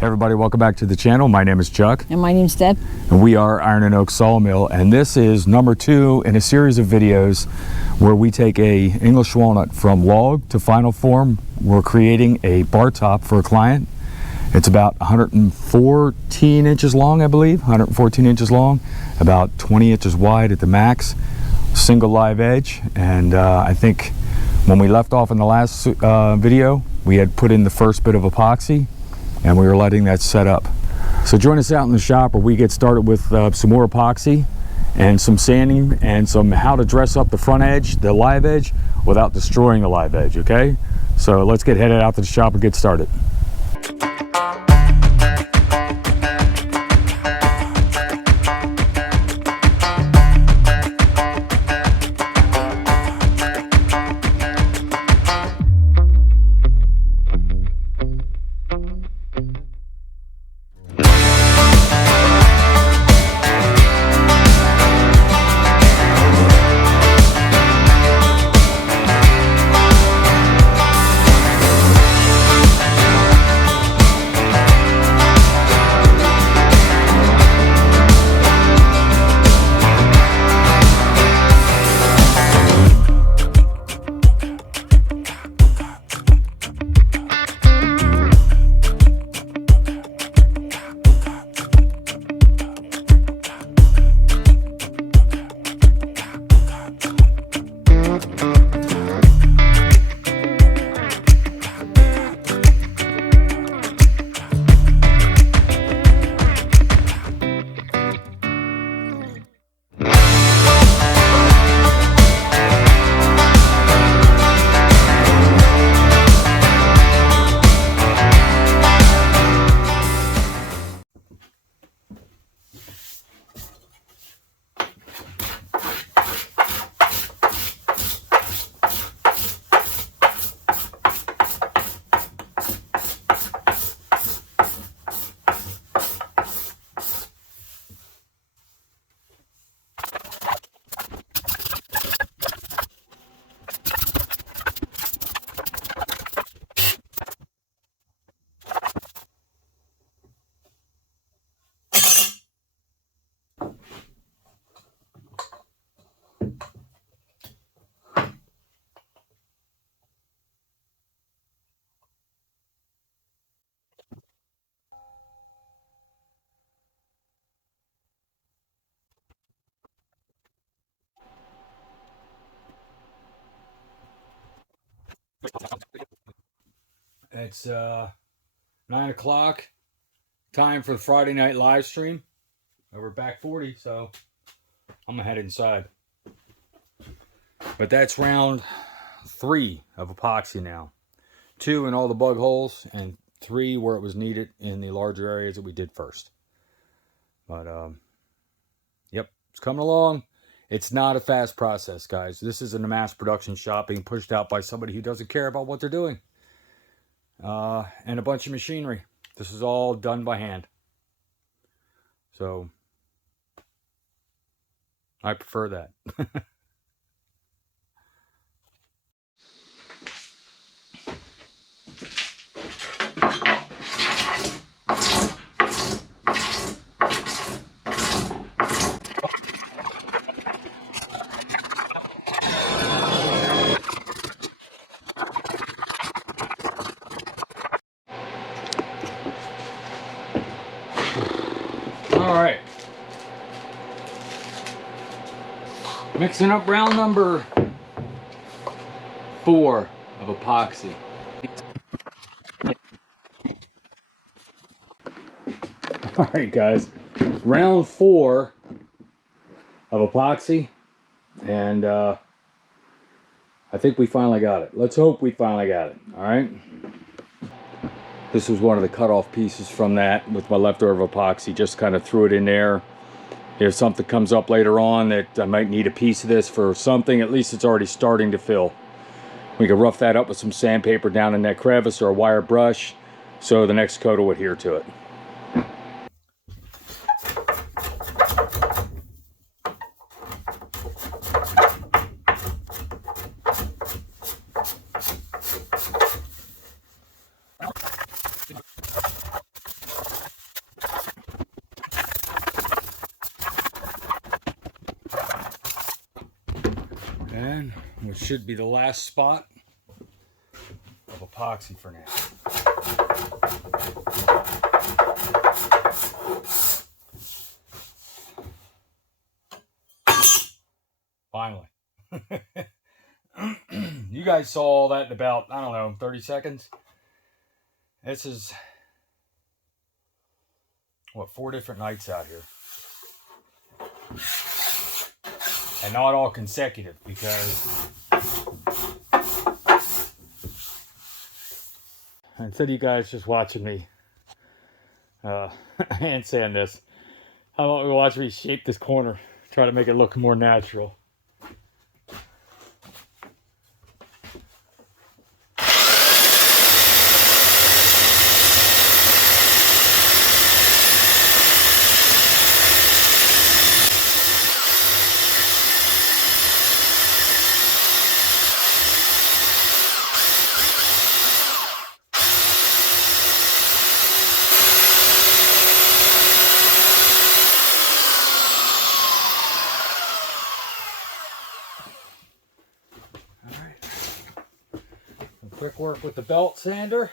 Hey everybody, welcome back to the channel. My name is Chuck. And my name's Deb. And we are Iron and Oak Sawmill, and this is number 2 in a series of videos where we take a English walnut from log to final form. We're creating a bar top for a client. It's about 114 inches long, I believe, 114 inches long, about 20 inches wide at the max, single live edge. And I think when we left off in the last video, we had put in the first bit of epoxy and we were letting that set up. So join us out in the shop where we get started with some more epoxy and some sanding and some how to dress up the front edge, the live edge, without destroying the live edge, okay? So let's get headed out to the shop and get started. It's 9 o'clock, time for the Friday night live stream over back 40, so I'm gonna head inside. But that's round 3 of epoxy now. 2 in all the bug holes and 3 where it was needed in the larger areas that we did first. But yep, it's coming along. It's not a fast process, guys. This isn't a mass production shop being pushed out by somebody who doesn't care about what they're doing. And a bunch of machinery. This is all done by hand. So I prefer that. All right, mixing up round number 4 of epoxy. All right, guys, round 4 of epoxy, and I think we finally got it. Let's hope we finally got it. All right. This was one of the cut-off pieces from that with my leftover epoxy. Just kind of threw it in there. If something comes up later on that I might need a piece of this for something, at least it's already starting to fill. We can rough that up with some sandpaper down in that crevice or a wire brush so the next coat will adhere to it. And which should be the last spot of epoxy for now. Finally. You guys saw all that in about, I don't know, 30 seconds. This is, what, 4 different nights out here. And not all consecutive, because instead of you guys just watching me hand sand this, how about we watch me shape this corner, try to make it look more natural. Quick work with the belt sander.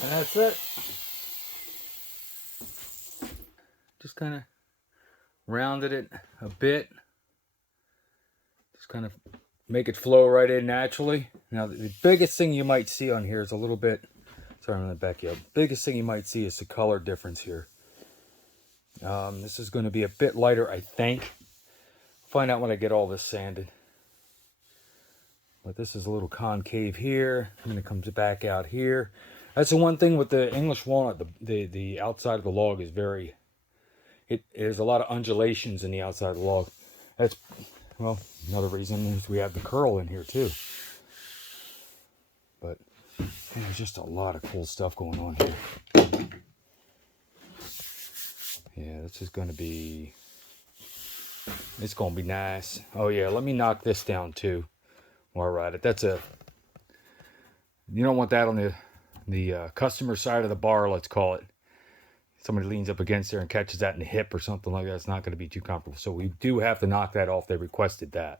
And that's it. Just kind of rounded it a bit. Just kind of make it flow right in naturally. Now the biggest thing you might see on here is a little bit, sorry I'm going to back you up. Biggest thing you might see is the color difference here. This is going to be a bit lighter, I think. Find out when I get all this sanded. But this is a little concave here, and then it comes back out here. That's the one thing with the English walnut. The outside of the log is very, there's a lot of undulations in the outside of the log. That's, well, another reason is we have the curl in here too. But man, there's just a lot of cool stuff going on here. Yeah, this is going to be, it's going to be nice. Oh yeah, let me knock this down too while I ride it. That's a, you don't want that on the customer side of the bar, let's call it. Somebody leans up against there and catches that in the hip or something like that. It's not going to be too comfortable. So we do have to knock that off. They requested that.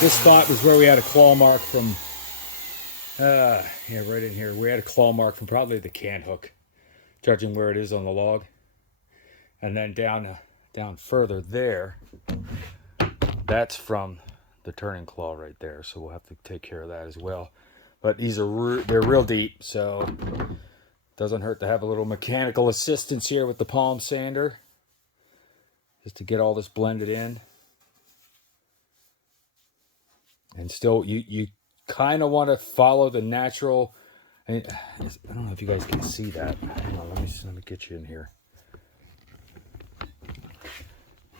This spot was where we had a claw mark from, yeah, right in here. We had a claw mark from probably the can hook, judging where it is on the log. And then down further there, that's from the turning claw right there. So we'll have to take care of that as well. But these are, they're real deep, so it doesn't hurt to have a little mechanical assistance here with the palm sander, just to get all this blended in. And still, you kind of want to follow the natural. I don't know if you guys can see that. Hang on, let me get you in here.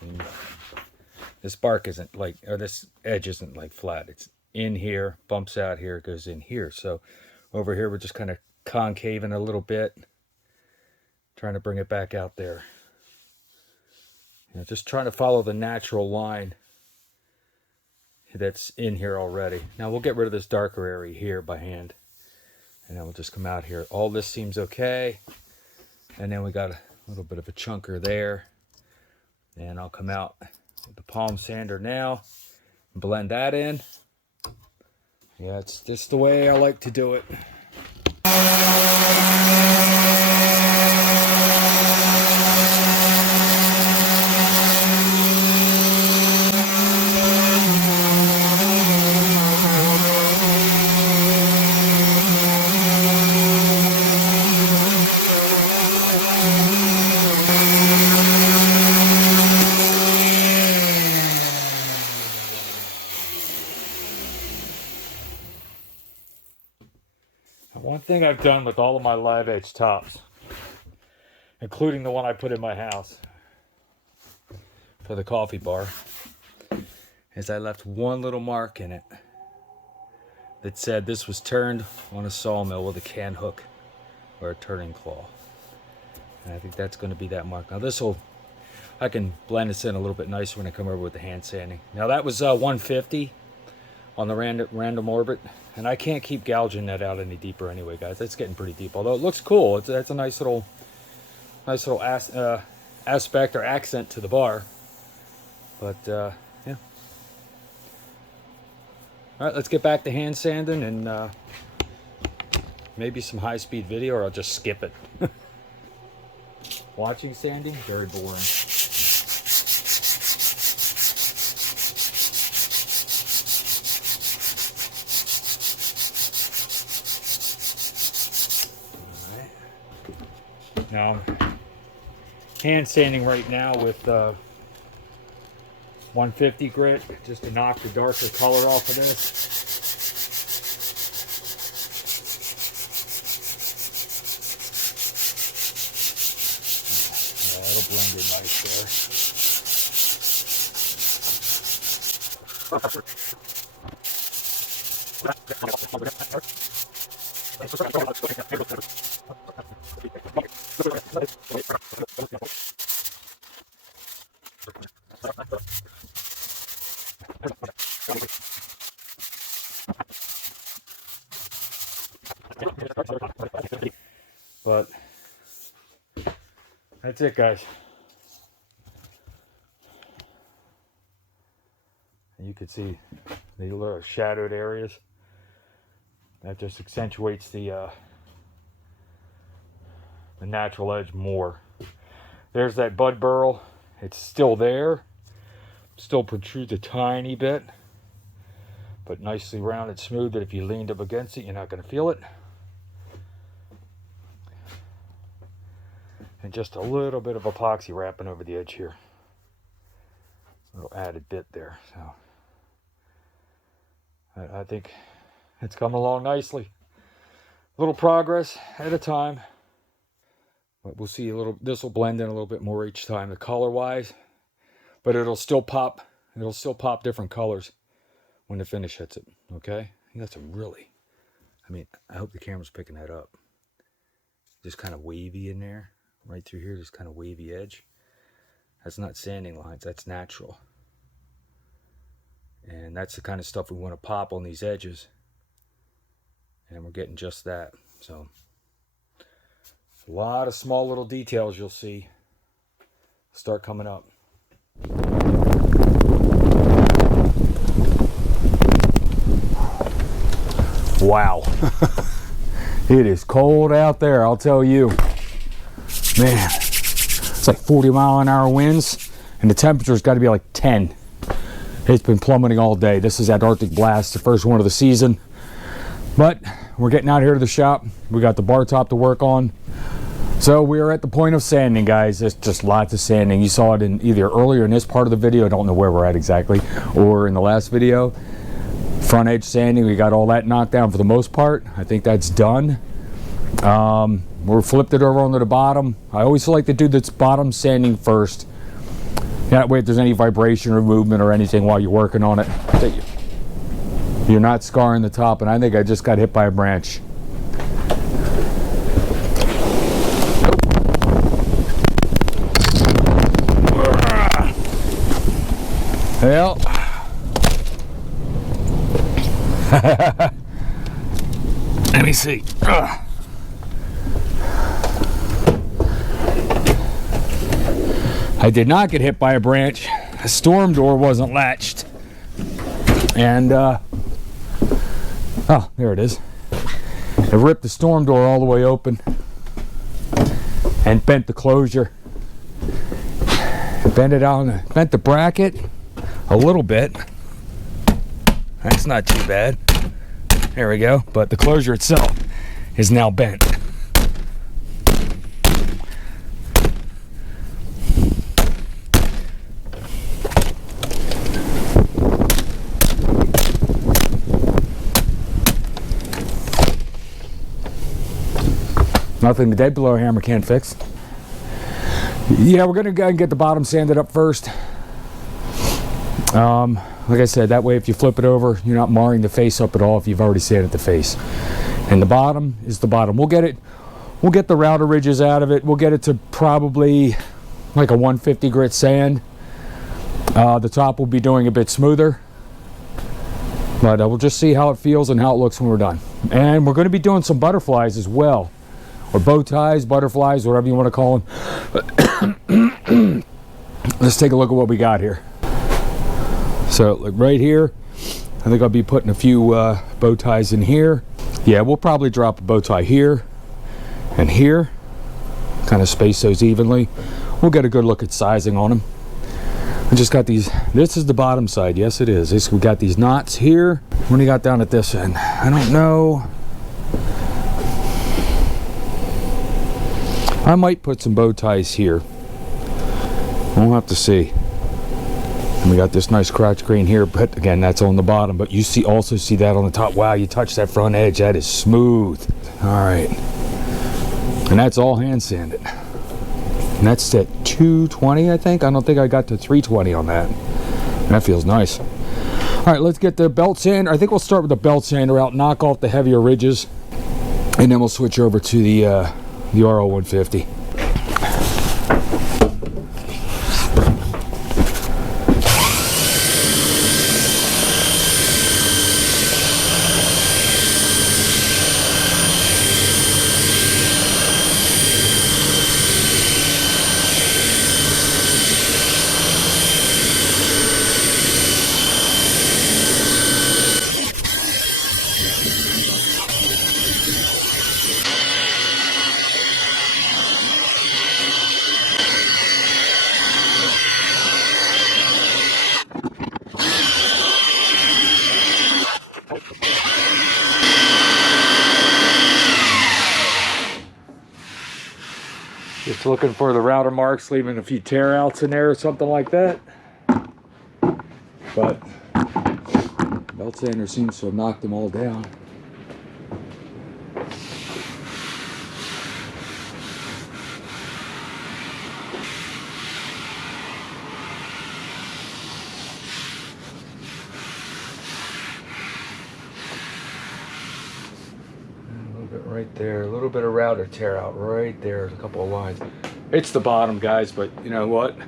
And this bark isn't like, or this edge isn't like flat. It's in here, bumps out here, goes in here. So over here, we're just kind of concaving a little bit, trying to bring it back out there. You know, just trying to follow the natural line that's in here already. Now we'll get rid of this darker area here by hand, and then we'll just come out here. All this seems okay, and then we got a little bit of a chunker there, and I'll come out with the palm sander now Blend that in. Yeah, it's just the way I like to do it. One thing I've done with all of my live edge tops, including the one I put in my house for the coffee bar, is I left one little mark in it that said this was turned on a sawmill with a can hook or a turning claw. And I think that's going to be that mark. Now this will, I can blend this in a little bit nicer when I come over with the hand sanding. Now that was 150 on the random orbit, and I can't keep gouging that out any deeper anyway, guys. It's getting pretty deep, although it looks cool. That's a nice little aspect or accent to the bar. But yeah. All right, let's get back to hand sanding and maybe some high-speed video, or I'll just skip it. Watching sanding, very boring. Now, I'm hand sanding right now with 150 grit, just to knock the darker color off of this. Yeah, that'll blend in nice But that's it, guys. And you can see the little shadowed areas. That just accentuates the natural edge more. There's that bud burl. It's still there. Still protrudes a tiny bit, but nicely rounded, smooth, that if you leaned up against it, you're not going to feel it. And just a little bit of epoxy wrapping over the edge here. A little added bit there. So I think it's come along nicely. A little progress at a time. But we'll see a little, this will blend in a little bit more each time, the color wise. But it'll still pop different colors when the finish hits it. Okay? I think that's a really, I hope the camera's picking that up. Just kind of wavy in there. Right through here, this kind of wavy edge. That's not sanding lines, that's natural. And that's the kind of stuff we want to pop on these edges. And we're getting just that. So, a lot of small little details you'll see start coming up. Wow. It is cold out there, I'll tell you. Man, it's like 40-mile-an-hour winds, and the temperature's got to be like 10. It's been plummeting all day. This is that Arctic blast, the first one of the season. But we're getting out here to the shop. We got the bar top to work on. So we are at the point of sanding, guys. It's just lots of sanding. You saw it in either earlier in this part of the video, I don't know where we're at exactly, or in the last video. Front edge sanding, we got all that knocked down for the most part. I think that's done. We're flipped it over onto the bottom. I always like to do this bottom sanding first. That way if there's any vibration or movement or anything while you're working on it, you're not scarring the top. And I think I just got hit by a branch. Well, let me see. I did not get hit by a branch. The storm door wasn't latched. And oh, there it is. It ripped the storm door all the way open and bent the closure. Bent it out, bent the bracket a little bit. That's not too bad. There we go. But the closure itself is now bent. Nothing the dead blower hammer can't fix. Yeah, we're gonna go and get the bottom sanded up first. Like I said, that way if you flip it over, you're not marring the face up at all if you've already sanded the face. And the bottom is the bottom. We'll get the router ridges out of it. We'll get it to probably like a 150 grit sand. The top will be doing a bit smoother. But we'll just see how it feels and how it looks when we're done. And we're gonna be doing some butterflies as well. Or bow ties, butterflies, whatever you want to call them. Let's take a look at what we got here. So, like right here, I think I'll be putting a few bow ties in here. Yeah, we'll probably drop a bow tie here and here. Kind of space those evenly. We'll get a good look at sizing on them. I just got these, this is the bottom side, yes it is. We got these knots here. What do you got down at this end? I don't know. I might put some bow ties here. We'll have to see. And we got this nice crotch grain here, but again, that's on the bottom. But you also see that on the top. Wow, you touch that front edge, that is smooth. All right. And that's all hand sanded. And that's at 220, I think. I don't think I got to 320 on that. That feels nice. All right, let's get the belt sander. I think we'll start with the belt sander out, knock off the heavier ridges, and then we'll switch over to the RO 150. Just looking for the router marks, leaving a few tear outs in there or something like that. But belt sander seems to have knocked them all down. Right there, a little bit of router tear out right there, a couple of lines. It's the bottom, guys, but you know what?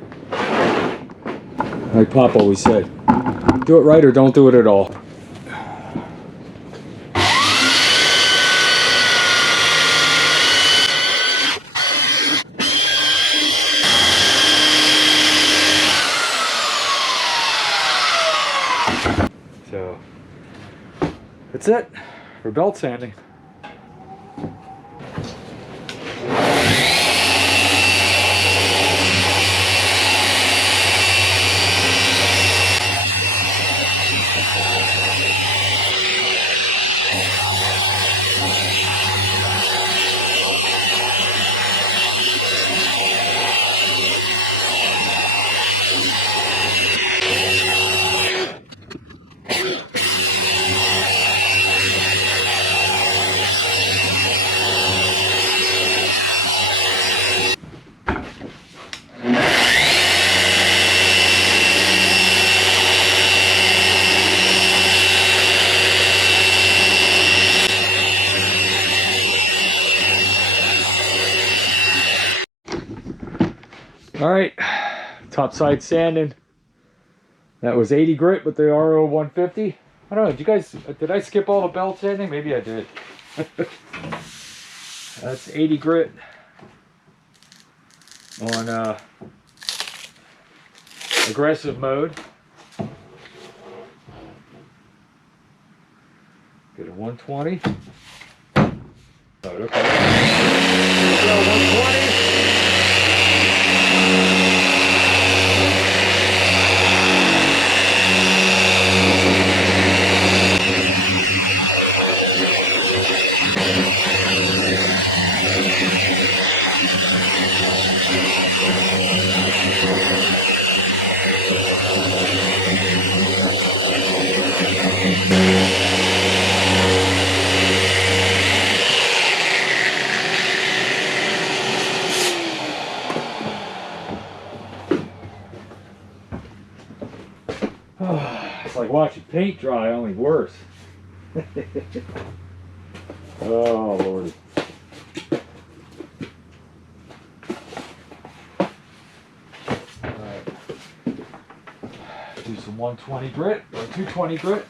Like Pop always said, do it right or don't do it at all. So that's it for belt sanding. All right, top side sanding. That was 80 grit with the RO 150. I don't know, did I skip all the belt sanding? Maybe I did. That's 80 grit on aggressive mode. Get a 120. Oh, okay. Here we go, 120. It's like watching paint dry, only worse. Oh, Lord. Alright. Do some 120 grit, or 220 grit.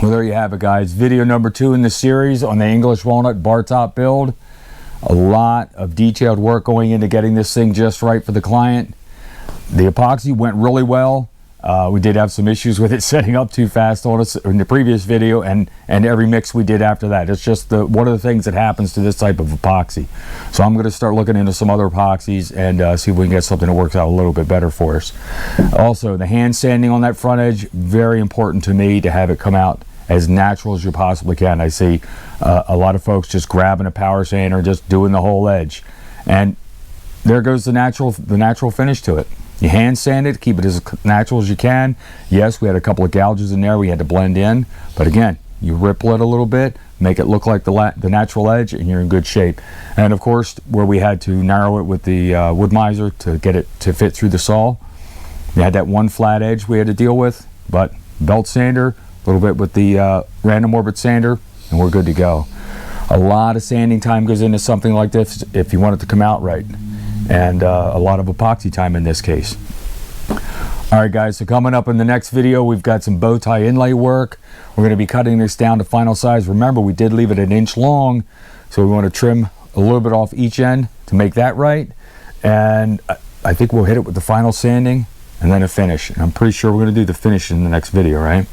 Well, there you have it, guys. Video number 2 in the series on the English Walnut bar top build. A lot of detailed work going into getting this thing just right for the client. The epoxy went really well. We did have some issues with it setting up too fast on us in the previous video, and every mix we did after that. It's just one of the things that happens to this type of epoxy. So I'm going to start looking into some other epoxies and see if we can get something that works out a little bit better for us. Also, the hand sanding on that front edge, very important to me to have it come out as natural as you possibly can. I see a lot of folks just grabbing a power sander, just doing the whole edge, and there goes the natural finish to it. You hand sand it, keep it as natural as you can. Yes, we had a couple of gouges in there we had to blend in, but again, you ripple it a little bit, make it look like the natural edge, and you're in good shape. And of course, where we had to narrow it with the wood miser to get it to fit through the saw, we had that one flat edge we had to deal with, but belt sander, a little bit with the random orbit sander, and we're good to go. A lot of sanding time goes into something like this if you want it to come out right, and a lot of epoxy time in this case. Alright guys, so coming up in the next video, we've got some bow tie inlay work. We're going to be cutting this down to final size. Remember, we did leave it 1 inch long, so we want to trim a little bit off each end to make that right, and I think we'll hit it with the final sanding and then a finish. And I'm pretty sure we're going to do the finish in the next video, right?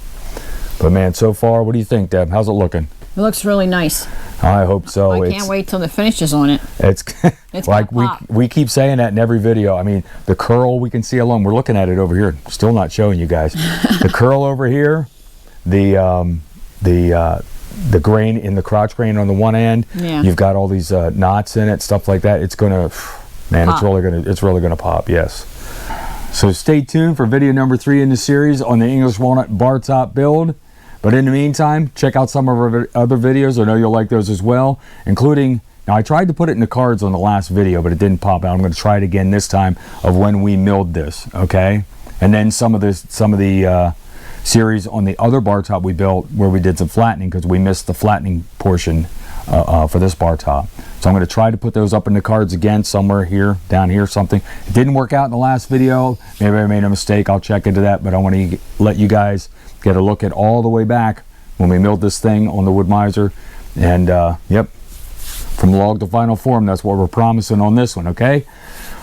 But man, so far, what do you think, Deb? How's it looking? It looks really nice. I hope so. I can't wait till the finish is on it. It's like we keep saying that in every video. I mean, the curl we can see alone. We're looking at it over here. Still not showing you guys. The curl over here, the grain in the crotch grain on the one end. Yeah. You've got all these knots in it, stuff like that. It's gonna, man, pop. It's really gonna pop. Yes. So stay tuned for video number 3 in the series on the English Walnut bar top build. But in the meantime, check out some of our other videos. I know you'll like those as well, including, now I tried to put it in the cards on the last video, but it didn't pop out. I'm going to try it again this time of when we milled this, okay? And then some of the series on the other bar top we built where we did some flattening because we missed the flattening portion for this bar top. So I'm going to try to put those up in the cards again somewhere here, down here, something. It didn't work out in the last video. Maybe I made a mistake. I'll check into that, but I want to let you guys get a look at all the way back when we milled this thing on the wood miser. And yep, from log to final form, that's what we're promising on this one, okay?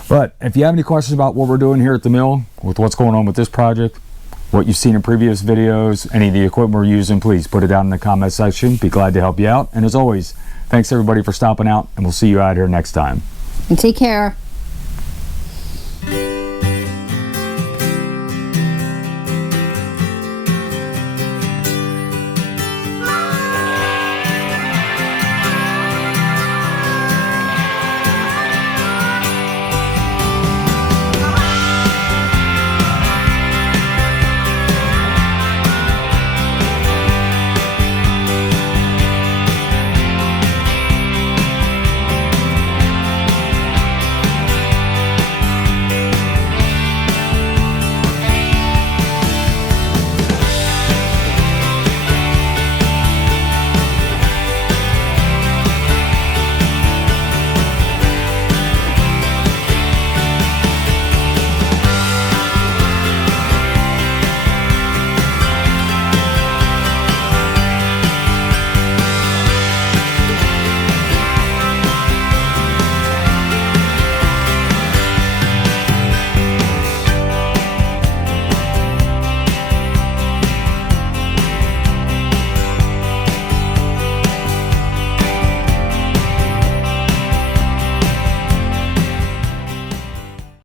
But if you have any questions about what we're doing here at the mill, with what's going on with this project, what you've seen in previous videos, any of the equipment we're using, please put it down in the comment section. Be glad to help you out. And as always, thanks everybody for stopping out, and we'll see you out here next time. And take care.